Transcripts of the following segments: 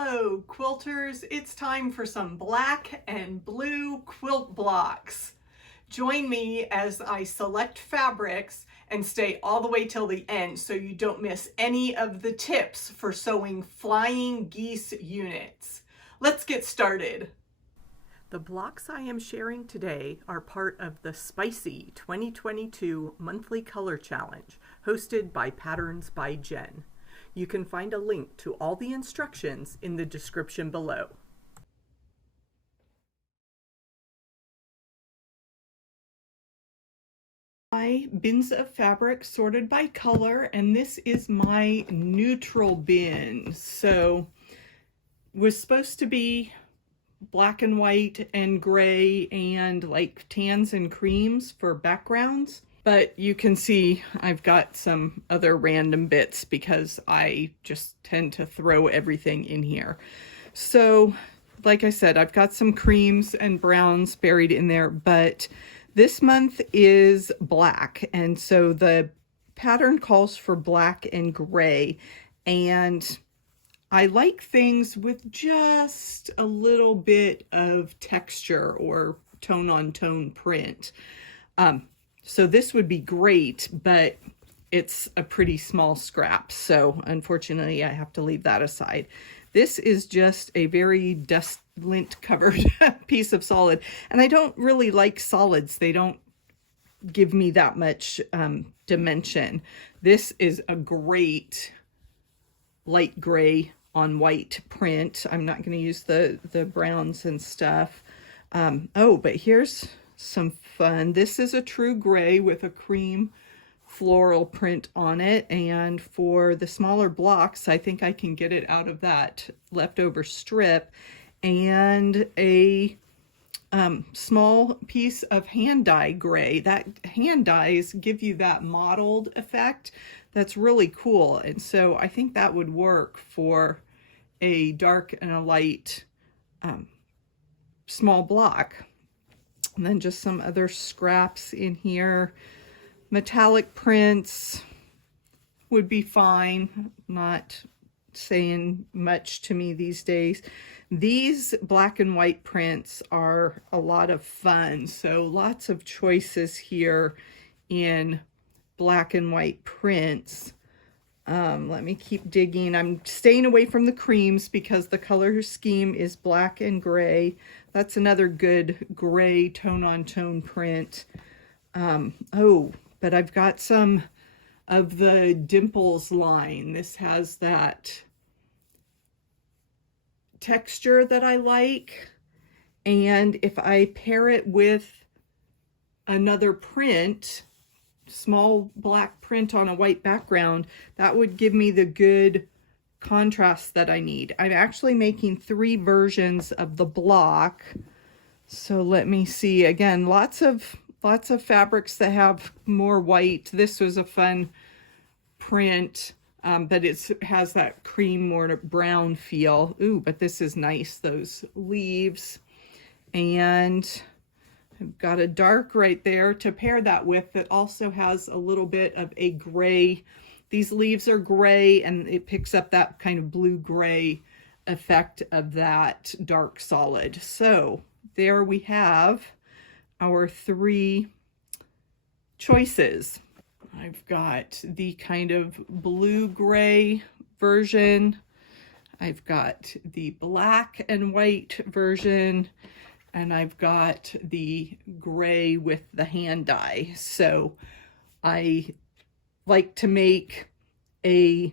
Hello, quilters. It's time for some black and blue quilt blocks. Join me as I select fabrics and stay all the way till the end so you don't miss any of the tips for sewing Flying Geese units. Let's get started. The blocks I am sharing today are part of the Spicy 2022 Monthly Color Challenge hosted by Patterns by Jen. You can find a link to all the instructions in the description below. My bins of fabric sorted by color, and this is my neutral bin. So it was supposed to be black and white and gray and like tans and creams for backgrounds. But you can see I've got some other random bits because I just tend to throw everything in here. So like I said, I've got some creams and browns buried in there, but this month is black. And so the pattern calls for black and gray. And I like things with just a little bit of texture or tone on tone print. So this would be great, but it's a pretty small scrap. So unfortunately, I have to leave that aside. This is just a very dust lint covered piece of solid. And I don't really like solids. They don't give me that much dimension. This is a great light gray on white print. I'm not going to use the browns and stuff. Oh, but here's some fun. This is a true gray with a cream floral print on it, and for the smaller blocks I think I can get it out of that leftover strip, and a small piece of hand dye gray. That hand dyes give you that mottled effect that's really cool, and so I think that would work for a dark and a light small block. And then just some other scraps in here. Metallic prints would be fine. Not saying much to me these days. These black and white prints are a lot of fun. So lots of choices here in black and white prints. Let me keep digging. I'm staying away from the creams because the color scheme is black and gray. That's another good gray tone on tone print. Oh, but I've got some of the Dimples line. This has that texture that I like. And if I pair it with another print, small black print on a white background, that would give me the good contrast that I need. I'm actually making 3 versions of the block. So let me see. Again, lots of fabrics that have more white. This was a fun print, but it has that cream or brown feel. Ooh, but this is nice, those leaves. And I've got a dark right there to pair that with that also has a little bit of a gray. These leaves are gray and it picks up that kind of blue-gray effect of that dark solid. So there we have our 3 choices. I've got the kind of blue-gray version. I've got the black and white version. And I've got the gray with the hand dye. So I like to make 2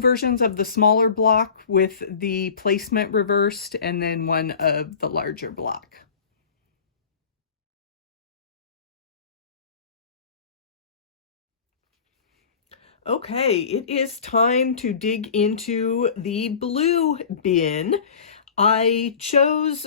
versions of the smaller block with the placement reversed, and then one of the larger block. Okay, it is time to dig into the blue bin. I chose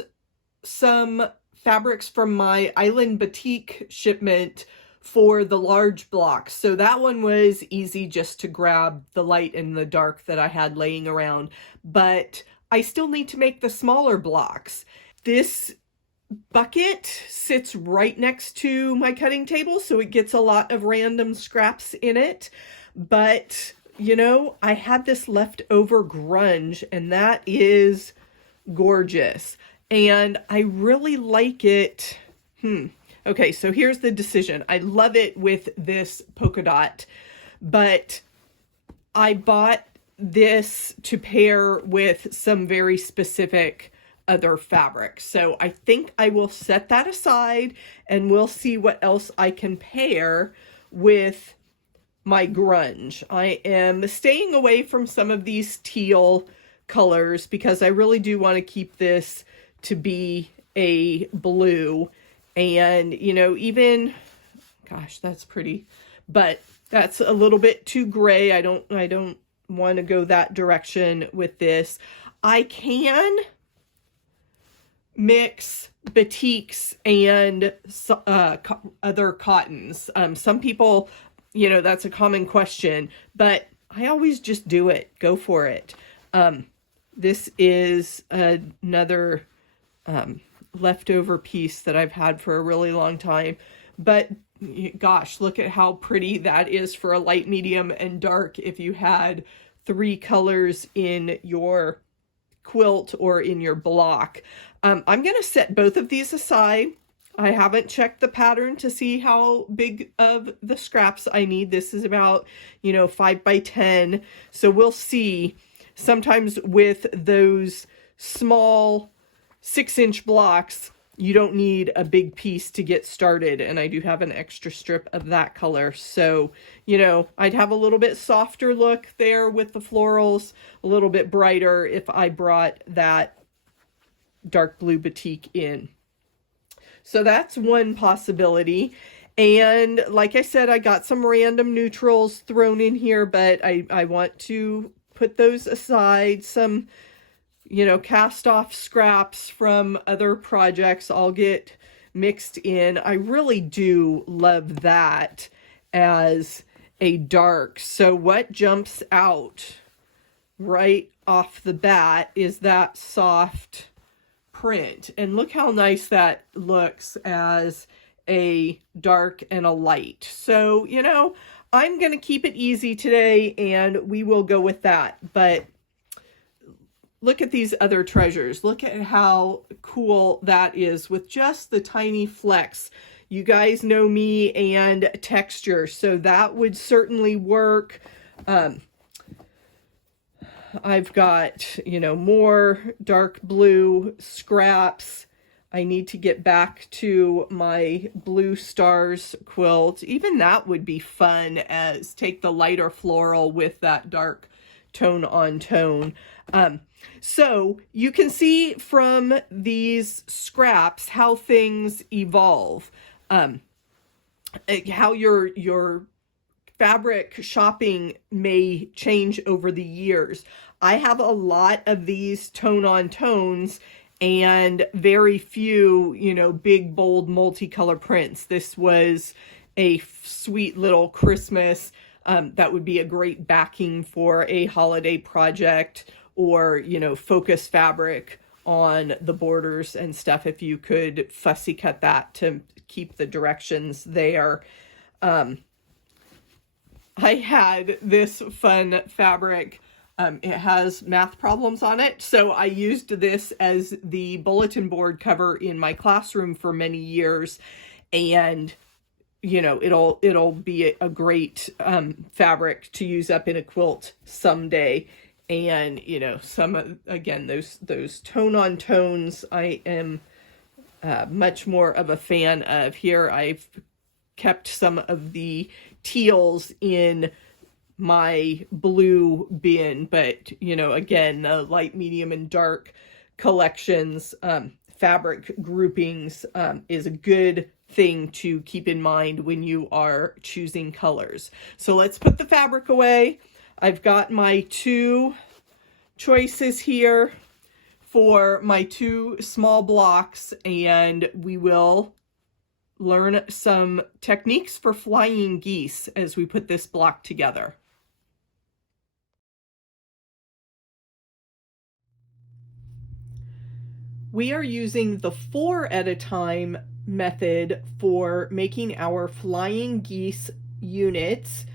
some fabrics from my Island Batik shipment for the large blocks. So that one was easy just to grab the light and the dark that I had laying around. But I still need to make the smaller blocks. This bucket sits right next to my cutting table, so it gets a lot of random scraps in it. But you know, I had this leftover grunge, and that is gorgeous. And I really like it. Okay, so here's the decision. I love it with this polka dot, but I bought this to pair with some very specific other fabric. So I think I will set that aside and we'll see what else I can pair with my grunge. I am staying away from some of these teal colors because I really do want to keep this to be a blue. And, you know, even, gosh, that's pretty, but that's a little bit too gray. I don't want to go that direction with this. I can mix batiks and other cottons. Some people, you know, that's a common question, but I always just do it. Go for it. This is another leftover piece that I've had for a really long time, but gosh, look at how pretty that is for a light, medium, and dark if you had 3 colors in your quilt or in your block. I'm going to set both of these aside. I haven't checked the pattern to see how big of the scraps I need. This is about, you know, 5 by 10. So we'll see. Sometimes with those small 6-inch blocks, you don't need a big piece to get started. And I do have an extra strip of that color. So, you know, I'd have a little bit softer look there with the florals, a little bit brighter if I brought that dark blue batik in. So that's one possibility. And like I said, I got some random neutrals thrown in here, but I want to put those aside. Some, you know, cast off scraps from other projects I'll get mixed in. I really do love that as a dark. So what jumps out right off the bat is that soft print. And look how nice that looks as a dark and a light. So, you know, I'm going to keep it easy today and we will go with that. But look at these other treasures. Look at how cool that is with just the tiny flecks. You guys know me and texture, so that would certainly work. I've got, you know, more dark blue scraps. I need to get back to my blue stars quilt. Even that would be fun, as take the lighter floral with that dark tone on tone. So you can see from these scraps how things evolve, how your fabric shopping may change over the years. I have a lot of these tone on tones and very few, you know, big, bold, multicolor prints. This was a sweet little Christmas. That would be a great backing for a holiday project, or, you know, focus fabric on the borders and stuff if you could fussy cut that to keep the directions there. I had this fun fabric. It has math problems on it, so I used this as the bulletin board cover in my classroom for many years, and you know, it'll be a great fabric to use up in a quilt someday. And you know, some, again, those tone on tones I am much more of a fan of. Here I've kept some of the teals in my blue bin, but you know, again, the light, medium, and dark collections, fabric groupings is a good thing to keep in mind when you are choosing colors. So let's put the fabric away. I've got my 2 choices here for my 2 small blocks, and we will learn some techniques for flying geese as we put this block together. We are using the 4 at a time method for making our flying geese units.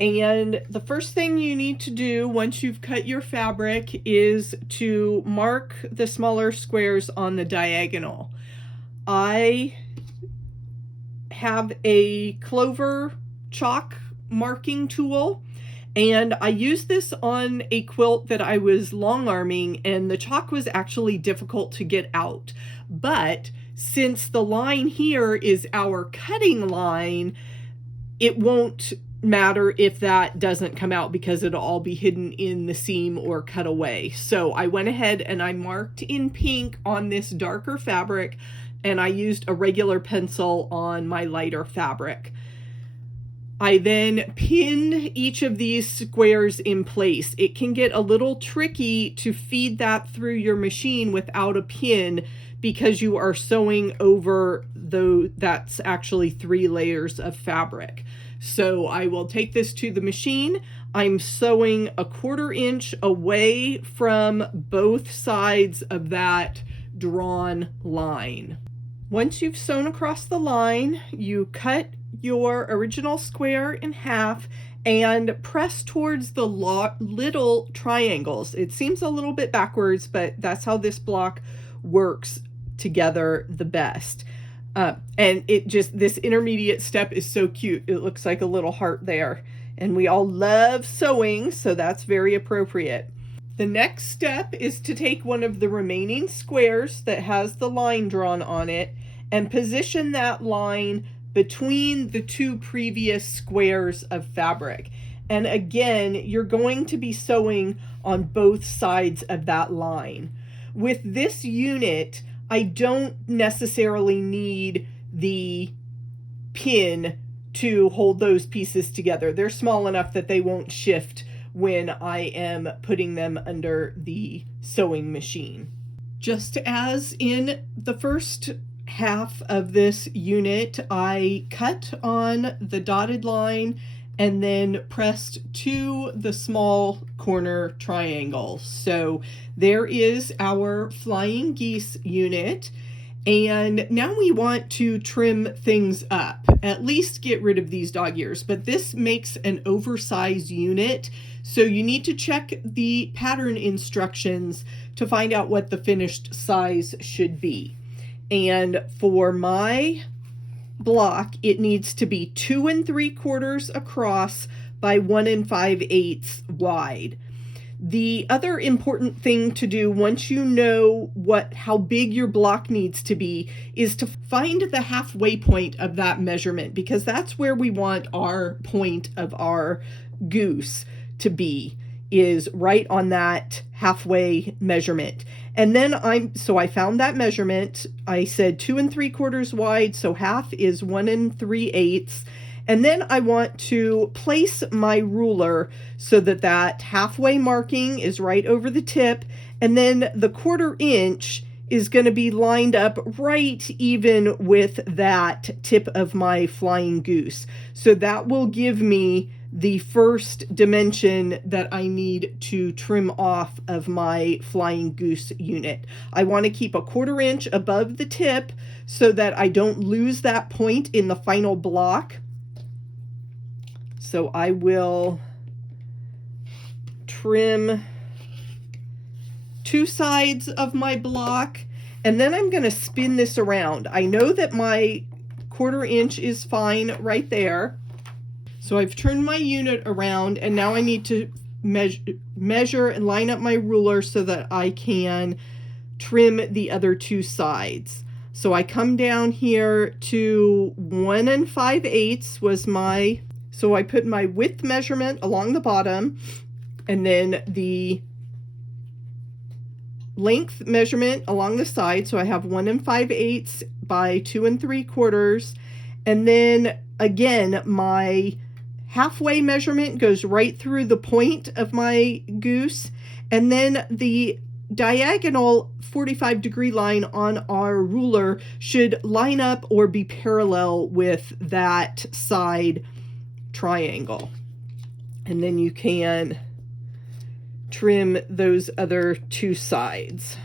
And the first thing you need to do once you've cut your fabric is to mark the smaller squares on the diagonal. I have a clover chalk marking tool, and I used this on a quilt that I was long arming, and the chalk was actually difficult to get out. But since the line here is our cutting line, it won't matter if that doesn't come out because it'll all be hidden in the seam or cut away. So I went ahead and I marked in pink on this darker fabric, and I used a regular pencil on my lighter fabric. I then pinned each of these squares in place. It can get a little tricky to feed that through your machine without a pin because you are sewing over, though that's actually 3 layers of fabric. So I will take this to the machine. I'm sewing a 1/4 inch away from both sides of that drawn line. Once you've sewn across the line, you cut your original square in half and press towards the little triangles. It seems a little bit backwards, but that's how this block works together the best. And this intermediate step is so cute. It looks like a little heart there. And we all love sewing, so that's very appropriate. The next step is to take one of the remaining squares that has the line drawn on it and position that line between the 2 previous squares of fabric. And again, you're going to be sewing on both sides of that line. With this unit, I don't necessarily need the pin to hold those pieces together. They're small enough that they won't shift when I am putting them under the sewing machine. Just as in the first half of this unit, I cut on the dotted line and then pressed to the small corner triangle. So there is our Flying Geese unit. And now we want to trim things up, at least get rid of these dog ears, but this makes an oversized unit. So you need to check the pattern instructions to find out what the finished size should be. And for my block, it needs to be 2 3/4 across by 1 5/8 wide. The other important thing to do once you know how big your block needs to be is to find the halfway point of that measurement, because that's where we want our point of our goose to be, is right on that halfway measurement. And then I found that measurement. I said 2 3/4 wide, so half is 1 3/8. And then I want to place my ruler so that that halfway marking is right over the tip. And then the 1/4 inch is going to be lined up right even with that tip of my flying goose. So that will give me the first dimension that I need to trim off of my flying goose unit. I want to keep a 1/4 inch above the tip so that I don't lose that point in the final block. So I will trim 2 sides of my block, and then I'm going to spin this around. I know that my 1/4 inch is fine right there. So I've turned my unit around, and now I need to measure and line up my ruler so that I can trim the other 2 sides. So I come down here to 1 5/8 was my, so I put my width measurement along the bottom, and then the length measurement along the side. So I have 1 5/8 by 2 3/4. And then again, my halfway measurement goes right through the point of my goose. And then the diagonal 45-degree line on our ruler should line up or be parallel with that side triangle. And then you can trim those other 2 sides.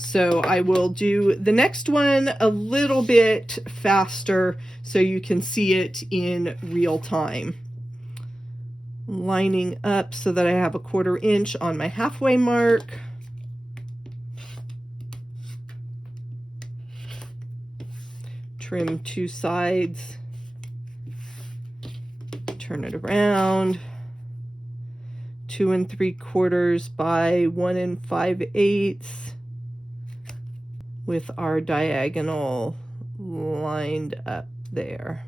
So I will do the next one a little bit faster so you can see it in real time. Lining up so that I have a 1/4 inch on my halfway mark. Trim 2 sides. Turn it around. 2 3/4 by 1 5/8 with our diagonal lined up there.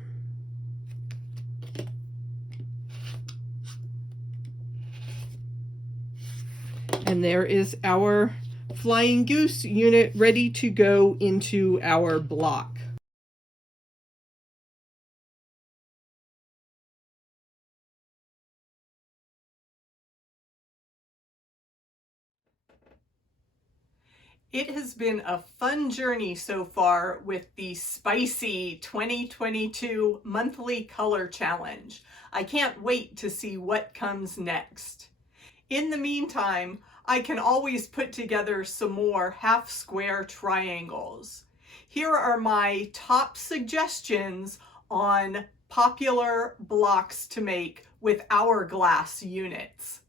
And there is our Flying Goose unit ready to go into our block. It has been a fun journey so far with the spicy 2022 monthly color challenge. I can't wait to see what comes next. In the meantime, I can always put together some more half square triangles. Here are my top suggestions on popular blocks to make with hourglass units.